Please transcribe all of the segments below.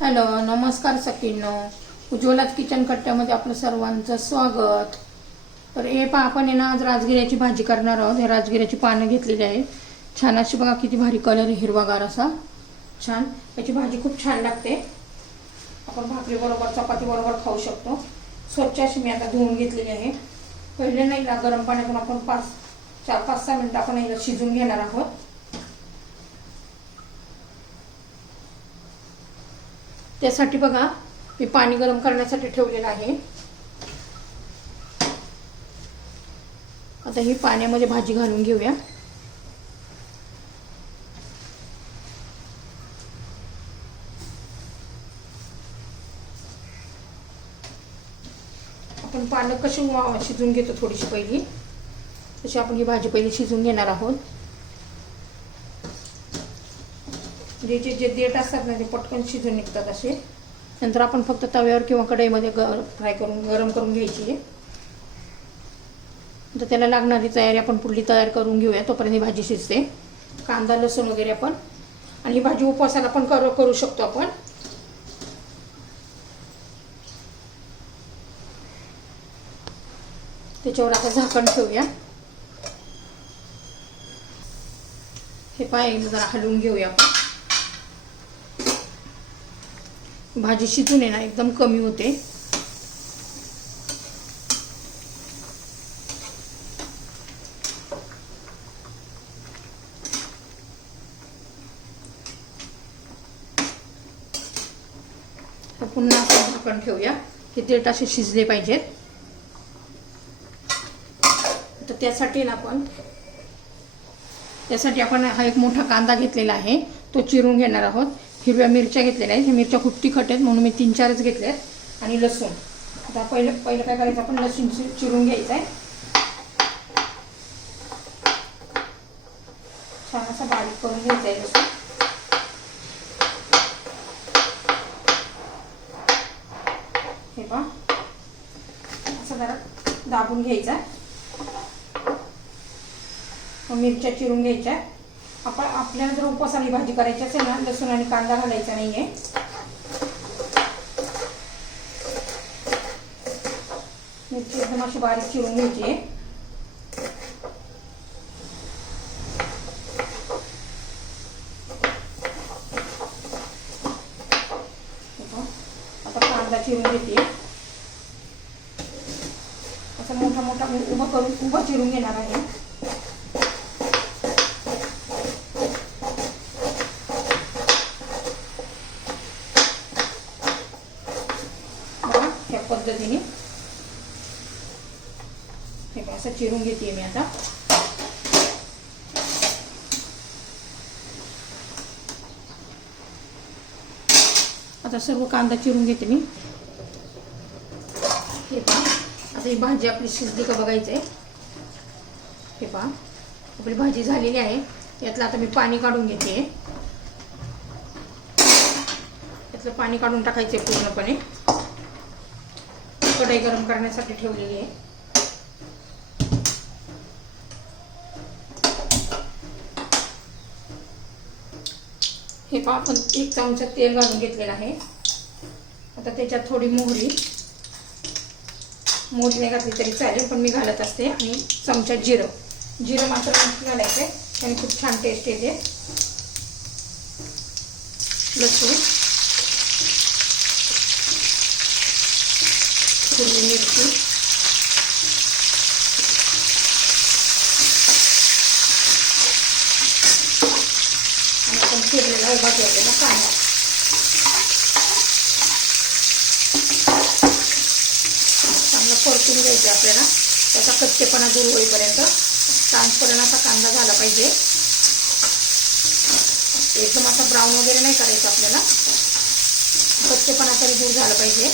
Hello नमस्कार सखींनो. उज्ज्वलाच kitchen कट्ट्यामध्ये आपलं सर्वांचं स्वागत. तर हे पहा आपण आहे ना आज राजगिऱ्याची भाजी करणार आहोत. हे राजगिऱ्याची पानं घेतलेली आहेत छान अशी बघा किती भारी कलर आहे हिरवागार असा. छान. याची भाजी खूप छान लागते. आपण भाकरीबरोबर चपातीबरोबर खाऊ शकतो. स्वच्छ अशी मी आता धुवून घेतलेली आहे. पहिले नाही ना गरम पाण्यातून आपण पाच चार पाच सहा मिनिटं आपण याला शिजून घेणार आहोत. त्यासाठी बघा मी पाणी गरम करण्यासाठी ठेवलेलं आहे. आता ही पाण्यामध्ये भाजी घालून घेऊया. आपण पानं कशी शिजून घेतो थोडीशी पहिली. तशी आपण ही भाजी पहिली शिजून घेणार आहोत. जे जे देठ असतात ना ते पटकन शिजून निघतात असे. नंतर आपण फक्त तव्यावर किंवा कढईमध्ये ग फ्राय करून गरम करून घ्यायची तर त्याला लागणारी तयारी आपण पुढली तयार करून घेऊया तोपर्यंत ही भाजी शिजते. कांदा लसूण वगैरे आपण. आणि ही भाजी उपवासाला पण करू करू शकतो आपण. त्याच्यावर आता झाकण ठेवूया. हे पाय जरा हलवून घेऊया आपण. भाजी शिजून येणार ना एकदम कमी होते. तर पुन्हा आपण झाकण ठेवूया हे दीड असे शिजले पाहिजेत. तर त्यासाठी ना आपण त्यासाठी आपण हा एक मोठा कांदा घेतलेला आहे तो चिरून घेणार आहोत. हिरव्या मिरच्या घेतलेल्या आहेत. ह्या मिरच्या खूप तिखट आहेत म्हणून मी तीन चारच घेतल्या आहेत आणि लसूण. आता पहिलं पहिलं काय करायचं? आपण लसूण चिरून घ्यायचं आहे. छान असं बारीक करून घ्यायचं आहे लसूण. हे पहा. असं जरा दाबून घ्यायचं आहे. मिरच्या चिरून घ्यायच्या आपण आपल्याला जर उपवासाला भाजी करायची असेल ना लसूण आणि कांदा घालायचा नाहीये. मिरची एकदम अशी बारीक चिरून घ्यायची. आहे आता कांदा चिरून घेते. असं मोठा मोठा उभं करून उभं चिरून घेणार आहे बघा ह्या पद्धतीने. हे असं चिरून घेते मी आता. आता सर्व कांदा चिरून घेते मी. हे पहा आता ही भाजी आपली शिजली का बघायचं आहे. हे पहा आपली भाजी झालेली आहे. यातलं आता मी पाणी काढून घेते. यातलं पाणी काढून टाकायचं आहे पूर्णपणे. कढई गरम करण्यासाठी ठेवलेली आहे. हे पहा आपण एक चमचा तेल घालून घेतलेलं आहे. आता त्याच्यात थोडी मोहरी. मोहरी नाही घातली तरी चालेल पण मी घालत असते. आणि चमचा जिरं. जिरं मात्र घालायचं आहे त्याने खूप छान टेस्ट येते. लसूण. हिरवी मिरची. आणि आपण चिरलेला उभा ठेवलेला कांदा. चांगला परतून घ्यायचं आपल्याला. त्याचा कच्चेपणा दूर होईपर्यंत ट्रान्सपरंट असा कांदा झाला पाहिजे. एकदम असा ब्राऊन वगैरे नाही करायचं आपल्याला. कच्चेपणा तरी दूर झालं पाहिजे.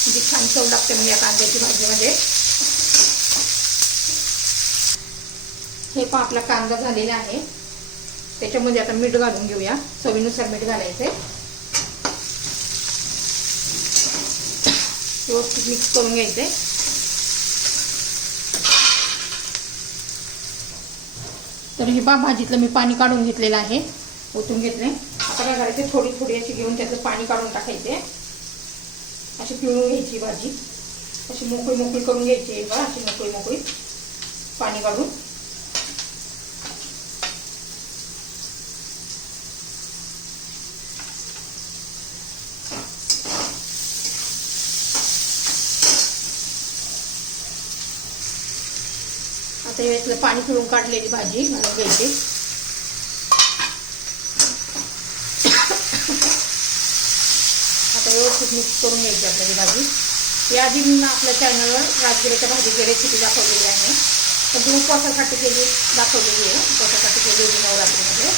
म्हणजे छान चव लागते मग या कांद्याची भाजीमध्ये म्हणजे. हे पण आपला कांदा झालेला आहे. त्याच्यामध्ये आता मीठ घालून घेऊया. चवीनुसार मीठ घालायचे. व्यवस्थित मिक्स करून घ्यायचे. तर हे पा भाजीतलं मी पाणी काढून घेतलेलं आहे. ओतून घेतले आता काय करायचे थोडी थोडी अशी घेऊन त्याचं पाणी काढून टाकायचे. अशी पिळून घ्यायची भाजी. अशी मोकळी मोकळी करून घ्यायची बघा अशी मोकळी मोकळी. पाणी काढून. आता यातलं पाणी पिळून काढलेली भाजी घालून घ्यायची. आता व्यवस्थित मिक्स करून घ्यायची आपल्याला भाजी. याआधी मी आपल्या चॅनलवर राजगिराच्या भाजीची रेसिपी दाखवलेली आहे. पण ती उपवासासाठी केली दाखवलेली आहे. उपवासासाठी केलेली नवरात्रीमध्ये.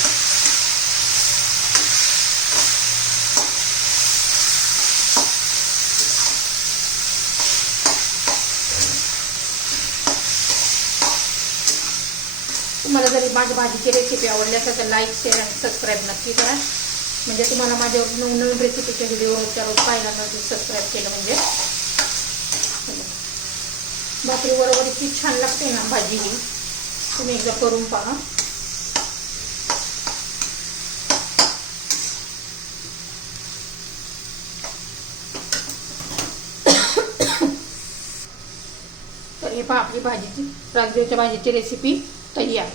तुम्हाला जरी माझ्या भाजीची रेसिपी आवडली असेल तर लाईक शेअर आणि सबस्क्राईब नक्की करा. म्हणजे तुम्हाला माझ्यावर नवनवीन रेसिपीचे व्हिडिओ रोज पाहिला नसेल सबस्क्राईब केलं म्हणजे. भाकरी बरोबर इतकी छान लागते ना भाजी ही. तुम्ही एकदा करून पहा. तर हे पहा आपली भाजीची राजदेवच्या भाजीची रेसिपी तयार.